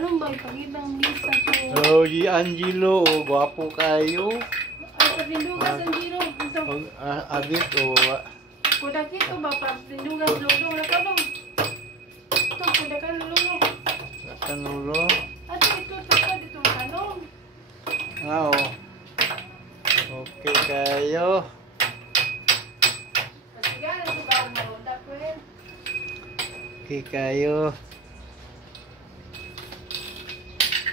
Anong ba? Pagitang lista to. Oh, si Angelo. Oh, gwapo kayo. Ay, paglindugas ang Giro. Ito. Abit o... Kuda kito ba? Paglindugas lulong na kanong. Ito, kuda ka lulong. Kanulo. At ito, tapad itong kanong. Oo. Okay kayo. Kasigalan sa baong maroda ko eh. Okay kayo.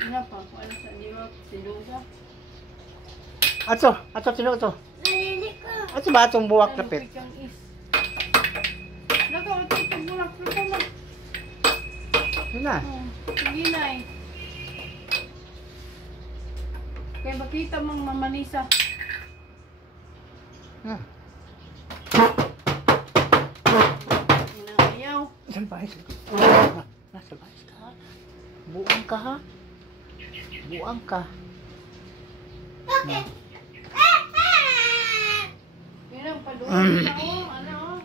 Ano pa? Ano sa Giro? Siluga? Ato, sino ito? Ato ba itong buwak na pit? Nagawa ito itong bulak. Nagawa. Yun na. Sige na eh. Kaya makita mong mamanisa. Ah. Ayaw. Salbayas. Salbayas ka. Buang ka ha. Buang ka. Yun ang paluin na o. Ano o?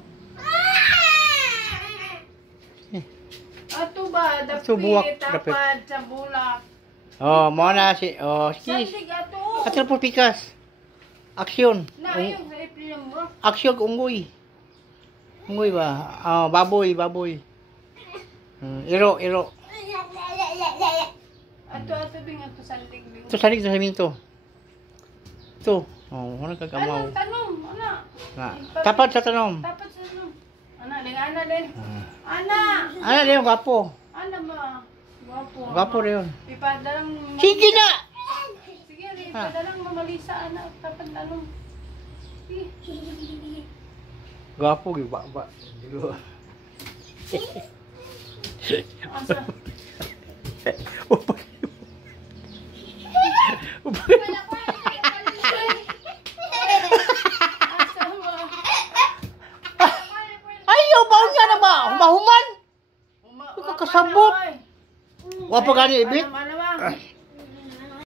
Ato ba? Ato buwak, Dapit, tapad sa bulak. Oh, mo na si... Oh, sige. Sandig ato. Ato po pikas. Aksyon. Na, yung sa April mo. Aksyon, unggoy. Unggoy ba? Oh, baboy. Iro. Ato bing ato sandig bing. Ito, salig sa samin to. Ito. Oh, wala kagamaw. Anong tanong? Ana. Tapat sa tanom. Tapat sa tanong. Ana, ana din. Ana. Ano na yung gwapo? Ana ba? Gwapo. Gwapo rin yun. Ipadalang... Sige na! Sige, ipadalang mamalisa, ana. Tapat tanong. Sige. Gwapo, ba? Asa? Asa ba? Ayaw, baon nga na ba? Humahuman? Uma- Kakasabot. Ay. Wapa gani, ibit? Ano ba?